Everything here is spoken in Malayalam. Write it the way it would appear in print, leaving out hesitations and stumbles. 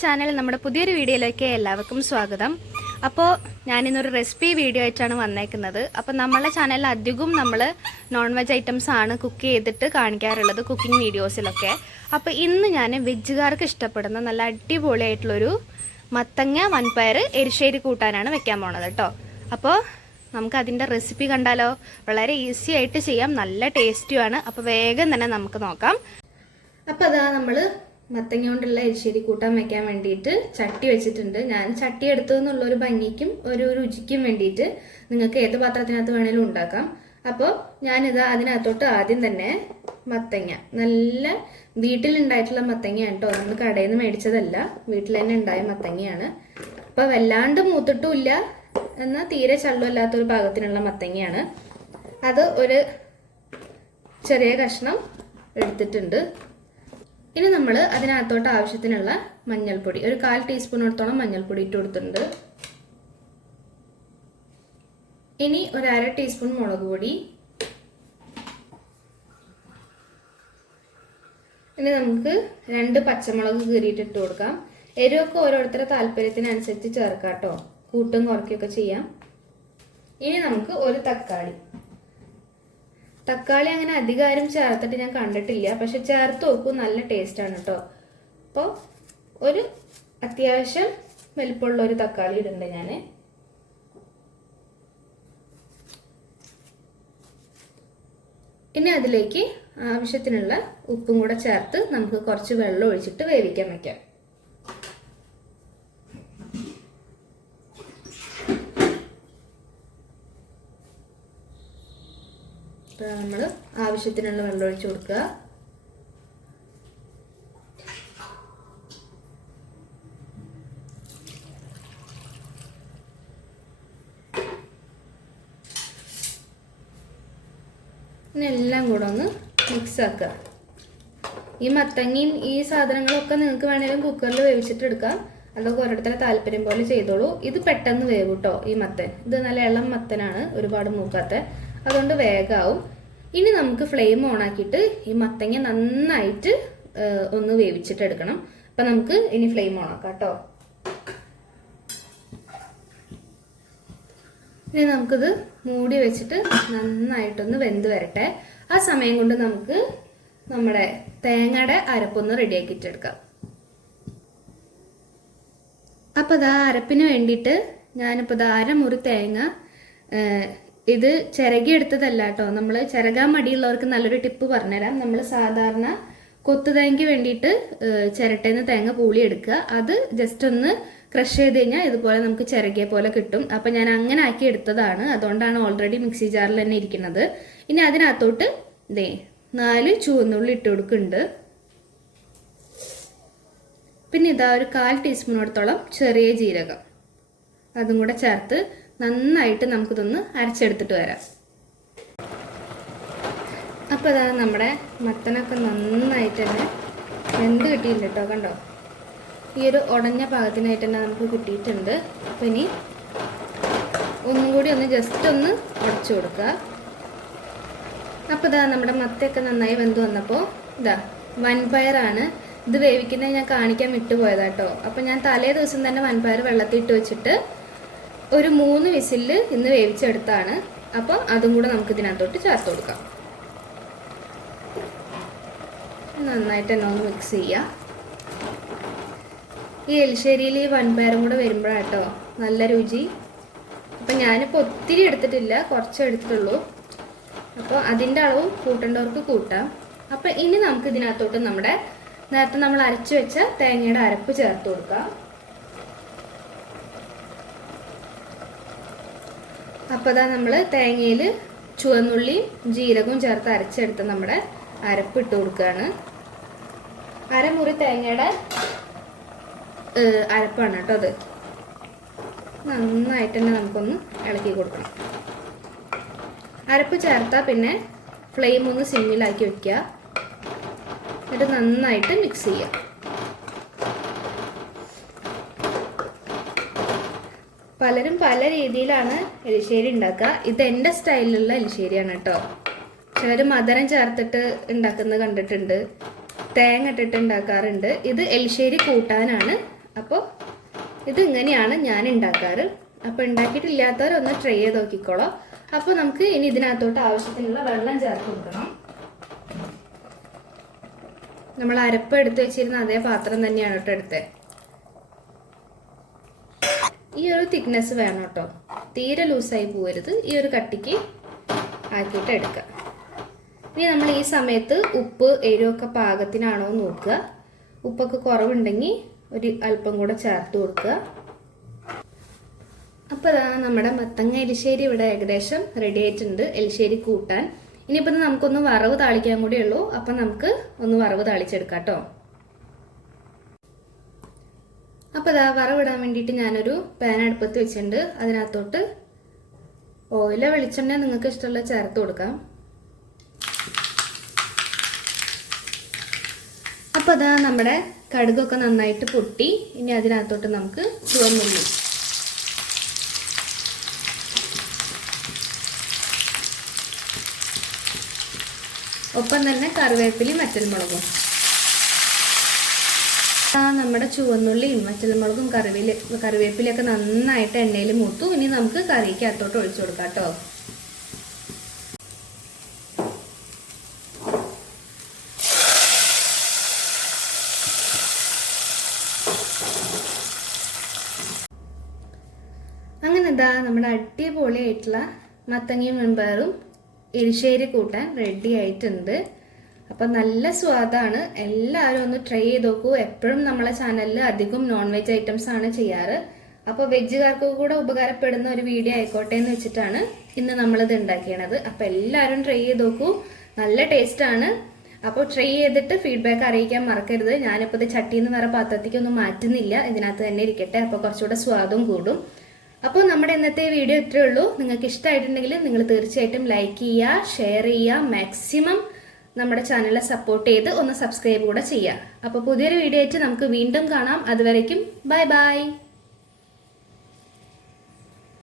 ചാനൽ നമ്മുടെ പുതിയൊരു വീഡിയോയിലേക്ക് എല്ലാവർക്കും സ്വാഗതം. അപ്പോൾ ഞാനിന്നൊരു റെസിപ്പി വീഡിയോ ആയിട്ടാണ് വന്നേക്കുന്നത്. അപ്പോൾ നമ്മളെ ചാനലിൽ അധികവും നമ്മൾ നോൺ വെജ് ഐറ്റംസ് ആണ് കുക്ക് ചെയ്തിട്ട് കാണിക്കാറുള്ളത്, കുക്കിംഗ് വീഡിയോസിലൊക്കെ. അപ്പോൾ ഇന്ന് ഞാൻ വെജുകാർക്ക് ഇഷ്ടപ്പെടുന്ന നല്ല അടിപൊളിയായിട്ടുള്ളൊരു മത്തങ്ങ വൻപയർ എരിശ്ശേരി കൂട്ടാനാണ് വെക്കാൻ പോണത് കേട്ടോ. അപ്പോൾ നമുക്ക് അതിൻ്റെ റെസിപ്പി കണ്ടാലോ? വളരെ ഈസി ആയിട്ട് ചെയ്യാം, നല്ല ടേസ്റ്റിയുമാണ്. അപ്പോൾ വേഗം തന്നെ നമുക്ക് നോക്കാം. അപ്പോൾ അതാ നമ്മൾ മത്തങ്ങ കൊണ്ടുള്ള എരിശ്ശേരി കൂട്ടാൻ വെക്കാൻ വേണ്ടിയിട്ട് ചട്ടി വെച്ചിട്ടുണ്ട്. ഞാൻ ചട്ടി എടുത്തു എന്നുള്ളൊരു ഭംഗിക്കും ഒരു രുചിക്കും വേണ്ടിയിട്ട് നിങ്ങൾക്ക് ഏത് പാത്രത്തിനകത്ത് വേണേലും ഉണ്ടാക്കാം. അപ്പോൾ ഞാനിത് അതിനകത്തോട്ട് ആദ്യം തന്നെ മത്തങ്ങ, നല്ല വീട്ടിലുണ്ടായിട്ടുള്ള മത്തങ്ങയാണ് കേട്ടോ, നമ്മൾ കടയിൽ നിന്ന് മേടിച്ചതല്ല, വീട്ടിൽ തന്നെ ഉണ്ടായ മത്തങ്ങയാണ്. അപ്പോൾ വല്ലാണ്ട് മൂത്തിട്ടുമില്ല, എന്നാൽ തീരെ ചള്ളുമല്ലാത്തൊരു പാകത്തിനുള്ള മത്തങ്ങയാണ്. അത് ഒരു ചെറിയ കഷ്ണം എടുത്തിട്ടുണ്ട്. ഇനി നമ്മൾ അതിനകത്തോട്ട് ആവശ്യത്തിനുള്ള മഞ്ഞൾപ്പൊടി, ഒരു 1/4 ടീസ്പൂണോടത്തോളം മഞ്ഞൾപ്പൊടി ഇട്ട് കൊടുത്തിട്ടുണ്ട്. ഇനി ഒരു 1/2 ടീസ്പൂൺ മുളക് പൊടി. ഇനി നമുക്ക് 2 പച്ചമുളക് കീറിയിട്ട് ഇട്ട് കൊടുക്കാം. എരിവൊക്കെ ഓരോരുത്തരുടെ താല്പര്യത്തിനനുസരിച്ച് ചേർക്കാം കേട്ടോ, കൂട്ടും കുറയ്ക്കുകയൊക്കെ ചെയ്യാം. ഇനി നമുക്ക് ഒരു തക്കാളി അങ്ങനെ അധികാരം ചേർത്തിട്ട് ഞാൻ കണ്ടിട്ടില്ല, പക്ഷെ ചേർത്ത് നോക്കൂ, നല്ല ടേസ്റ്റാണ് കേട്ടോ. അപ്പോൾ ഒരു അത്യാവശ്യം വലിപ്പമുള്ള ഒരു തക്കാളി ഇടുന്നുണ്ട് ഞാൻ. ഇനി അതിലേക്ക് ആവശ്യത്തിനുള്ള ഉപ്പും കൂടെ ചേർത്ത് നമുക്ക് കുറച്ച് വെള്ളം ഒഴിച്ചിട്ട് വേവിക്കാൻ വയ്ക്കാം. നമ്മൾ ആവശ്യത്തിനുള്ള വെള്ളം ഒഴിച്ചു കൊടുക്കുക. എല്ലാം കൂടെ ഒന്ന് മിക്സ് ആക്കുക. ഈ മത്തങ്ങയും ഈ സാധനങ്ങളൊക്കെ നിങ്ങൾക്ക് വേണമെങ്കിലും കുക്കറിൽ വേവിച്ചിട്ട് എടുക്കാം, അതൊക്കെ ഓരോരുത്തരുടെ താല്പര്യം പോലെ ചെയ്തോളൂ. ഇത് പെട്ടെന്ന് വേവും കേട്ടോ, ഈ മത്തൻ. ഇത് നല്ല ഇളം മത്തനാണ്, ഒരുപാട് മൂക്കാത്ത, അതുകൊണ്ട് വേഗമാവും. ഇനി നമുക്ക് ഫ്ലെയിം ഓൺ ആക്കിയിട്ട് ഈ മത്തങ്ങ നന്നായിട്ട് ഒന്ന് വേവിച്ചിട്ട് എടുക്കണം. അപ്പം നമുക്ക് ഇനി ഫ്ലെയിം ഓൺ ആക്കാം കേട്ടോ. ഇനി നമുക്കിത് മൂടി വെച്ചിട്ട് നന്നായിട്ടൊന്ന് വെന്ത് വരട്ടെ. ആ സമയം കൊണ്ട് നമുക്ക് നമ്മുടെ തേങ്ങയുടെ അരപ്പൊന്ന് റെഡിയാക്കിയിട്ടെടുക്കാം. അപ്പോൾ ഇതാ അരപ്പിന് വേണ്ടിയിട്ട് ഞാനിപ്പോൾ ഇതാ 1/2 മുറി തേങ്ങ, ഇത് ചിരകി എടുത്തതല്ല കേട്ടോ. നമ്മൾ ചിരകാൻ മടിയുള്ളവർക്ക് നല്ലൊരു ടിപ്പ് പറഞ്ഞുതരാം. നമ്മൾ സാധാരണ കൊത്തു തേങ്ങയ്ക്ക് വേണ്ടിയിട്ട് ചിരട്ടേന്ന് തേങ്ങ പൂളി എടുക്കുക, അത് ജസ്റ്റ് ഒന്ന് ക്രഷ് ചെയ്ത് കഴിഞ്ഞാൽ ഇതുപോലെ നമുക്ക് ചിരകിയ പോലെ കിട്ടും. അപ്പം ഞാൻ അങ്ങനെ ആക്കി എടുത്തതാണ്, അതുകൊണ്ടാണ് ഓൾറെഡി മിക്സി ജാറിൽ തന്നെ ഇരിക്കുന്നത്. ഇനി അതിനകത്തോട്ട് 4 ചുവന്നുള്ളി ഇട്ട് കൊടുക്കുന്നുണ്ട്. പിന്നെ ഇതാ ഒരു 1/4 ടീസ്പൂണോടത്തോളം ചെറിയ ജീരകം, അതും കൂടെ ചേർത്ത് നന്നായിട്ട് നമുക്കിതൊന്ന് അരച്ചെടുത്തിട്ട് വരാം. അപ്പോൾ ഇതാ നമ്മുടെ മത്തനൊക്കെ നന്നായിട്ട് തന്നെ വെന്ത് കിട്ടിയില്ല കേട്ടോ, കണ്ടോ? ഈ ഒരു ഉടഞ്ഞ പാകത്തിനായിട്ട് തന്നെ നമുക്ക് കിട്ടിയിട്ടുണ്ട്. അപ്പോൾ ഇനി ഒന്നും കൂടി ഒന്ന് ജസ്റ്റ് ഒന്ന് ഉടച്ചു കൊടുക്കുക. അപ്പോൾ ഇതാ നമ്മുടെ മത്തയൊക്കെ നന്നായി വെന്ത് വന്നപ്പോൾ ഇതാ വൻപയറാണ്. ഇത് വേവിക്കുന്നത് ഞാൻ കാണിക്കാൻ വിട്ടുപോയതാട്ടോ. അപ്പോൾ ഞാൻ തലേ ദിവസം തന്നെ വൻപയർ വെള്ളത്തിയിട്ട് വെച്ചിട്ട് ഒരു 3 വിസിലിൽ ഇന്ന് വേവിച്ചെടുത്താണ്. അപ്പോൾ അതും കൂടെ നമുക്ക് ഇതിനകത്തോട്ട് ചേർത്ത് കൊടുക്കാം. നന്നായിട്ട് തന്നെ ഒന്ന് മിക്സ് ചെയ്യുക. ഈ എലിശ്ശേരിയിൽ ഈ വൻപയറും കൂടെ വരുമ്പോഴാട്ടോ നല്ല രുചി. അപ്പം ഞാനിപ്പോൾ ഒത്തിരി എടുത്തിട്ടില്ല, കുറച്ച് എടുത്തിട്ടുള്ളൂ. അപ്പോൾ അതിൻ്റെ അളവും കൂട്ടേണ്ടവർക്ക് കൂട്ടാം. അപ്പം ഇനി നമുക്ക് ഇതിനകത്തോട്ട് നമ്മുടെ നേരത്തെ നമ്മൾ അരച്ചു വെച്ച തേങ്ങയുടെ അരപ്പ് ചേർത്ത് കൊടുക്കാം. അപ്പോൾ അതാ നമ്മൾ തേങ്ങയിൽ ചുവന്നുള്ളിയും ജീരകവും ചേർത്ത് അരച്ചെടുത്ത് നമ്മുടെ അരപ്പ് ഇട്ട് കൊടുക്കുകയാണ്. 1/2 മുറി തേങ്ങയുടെ അരപ്പാണ് കേട്ടോ അത്. നന്നായിട്ട് തന്നെ നമുക്കൊന്ന് ഇളക്കി കൊടുക്കണം. അരപ്പ് ചേർത്താൽ പിന്നെ ഫ്ലെയിം ഒന്ന് സിമ്മിലാക്കി വെക്കുക, എന്നിട്ട് നന്നായിട്ട് മിക്സ് ചെയ്യുക. പലരും പല രീതിയിലാണ് എലിശ്ശേരി ഉണ്ടാക്കുക. ഇത് എൻ്റെ സ്റ്റൈലിലുള്ള എലിശ്ശേരിയാണ് കേട്ടോ. ചിലർ മധുരം ചേർത്തിട്ട് ഉണ്ടാക്കുന്നത് കണ്ടിട്ടുണ്ട്, തേങ്ങ ഇട്ടിട്ട് ഉണ്ടാക്കാറുണ്ട്. ഇത് എലിശ്ശേരി കൂട്ടാനാണ്. അപ്പോൾ ഇതിങ്ങനെയാണ് ഞാൻ ഉണ്ടാക്കാറ്. അപ്പോൾ ഉണ്ടാക്കിയിട്ടില്ലാത്തവരൊന്ന് ട്രൈ ചെയ്ത് നോക്കിക്കോളാം. അപ്പോൾ നമുക്ക് ഇനി ഇതിനകത്തോട്ട് ആവശ്യത്തിനുള്ള വെള്ളം ചേർത്ത് കൊടുക്കണം. നമ്മൾ അരപ്പ് എടുത്ത് വെച്ചിരുന്ന അതേ പാത്രം തന്നെയാണ് കേട്ടോ എടുത്തത്. ഈ ഒരു തിക്നെസ് വേണം കേട്ടോ, തീരെ ലൂസായി പോകരുത്. ഈ ഒരു കട്ടിക്ക് ആക്കിയിട്ട് എടുക്കുക. ഇനി നമ്മൾ ഈ സമയത്ത് ഉപ്പ് എരിവൊക്കെ പാകത്തിനാണോ നോക്കുക. ഉപ്പൊക്കെ കുറവുണ്ടെങ്കിൽ ഒരു അല്പം കൂടെ ചേർത്ത് കൊടുക്കുക. അപ്പോൾ അതാ നമ്മുടെ മത്തങ്ങ എലിശ്ശേരി ഇവിടെ ഏകദേശം റെഡി ആയിട്ടുണ്ട്, എലിശ്ശേരി കൂട്ടാൻ. ഇനിയിപ്പോൾ നമുക്കൊന്ന് വറവ് താളിക്കാൻ കൂടി ഉള്ളൂ. അപ്പം നമുക്ക് ഒന്ന് വറവ് താളിച്ചെടുക്കാം കേട്ടോ. അപ്പോൾ അതാ വറവിടാൻ വേണ്ടിയിട്ട് ഞാനൊരു പാൻ അടുപ്പത്ത് വെച്ചിട്ടുണ്ട്. അതിനകത്തോട്ട് ഓയിലോ വെളിച്ചെണ്ണ നിങ്ങൾക്ക് ഇഷ്ടമുള്ള ചേർത്ത് കൊടുക്കാം. അപ്പോൾ അതാ നമ്മുടെ കടുകൊക്കെ നന്നായിട്ട് പൊട്ടി. ഇനി അതിനകത്തോട്ട് നമുക്ക് ചുവന്നുള്ളി, ഒപ്പം തന്നെ കറിവേപ്പിലയും വറ്റൽമുളകും. നമ്മുടെ ചുവന്നുള്ളിയും വറ്റൽമുളകും കറിവേപ്പിലൊക്കെ നന്നായിട്ട് എണ്ണയിൽ മൂത്തു. ഇനി നമുക്ക് കറിക്കകത്തോട്ട് ഒഴിച്ചു കൊടുക്കാം കേട്ടോ. അങ്ങനെ ഇതാ നമ്മുടെ അടിപൊളിയായിട്ടുള്ള മത്തങ്ങയും മൺപയറും എരിശ്ശേരി കൂട്ടാൻ റെഡി ആയിട്ടുണ്ട്. അപ്പം നല്ല സ്വാദാണ്. എല്ലാവരും ഒന്ന് ട്രൈ ചെയ്ത് നോക്കൂ. എപ്പോഴും നമ്മളെ ചാനലിൽ അധികം നോൺ വെജ് ഐറ്റംസ് ആണ് ചെയ്യാറ്. അപ്പോൾ വെജുകാർക്ക് കൂടെ ഉപകാരപ്പെടുന്ന ഒരു വീഡിയോ ആയിക്കോട്ടെ എന്ന് വെച്ചിട്ടാണ് ഇന്ന് നമ്മളിത് ഉണ്ടാക്കിയത്. അപ്പോൾ എല്ലാവരും ട്രൈ ചെയ്ത് നോക്കൂ, നല്ല ടേസ്റ്റാണ്. അപ്പോൾ ട്രൈ ചെയ്തിട്ട് ഫീഡ്ബാക്ക് അറിയിക്കാൻ മറക്കരുത്. ഞാനിപ്പോൾ ഇത് ചട്ടിയിൽ നിന്ന് വേറെ പാത്രത്തേക്കൊന്നും മാറ്റുന്നില്ല, ഇതിനകത്ത് തന്നെ ഇരിക്കട്ടെ. അപ്പോൾ കുറച്ചുകൂടെ സ്വാദും കൂടും. അപ്പോൾ നമ്മുടെ ഇന്നത്തെ വീഡിയോ ഇത്രയേ ഉള്ളൂ. നിങ്ങൾക്ക് ഇഷ്ടമായിട്ടുണ്ടെങ്കിൽ നിങ്ങൾ തീർച്ചയായിട്ടും ലൈക്ക് ചെയ്യുക, ഷെയർ ചെയ്യുക, മാക്സിമം നമ്മുടെ ചാനലിനെ സപ്പോർട്ട് ചെയ്ത് ഒന്ന് സബ്സ്ക്രൈബ് കൂടെ ചെയ്യുക. അപ്പോൾ പുതിയൊരു വീഡിയോ ആയിട്ട് നമുക്ക് വീണ്ടും കാണാം. അതുവരേക്കും ബൈ ബൈ.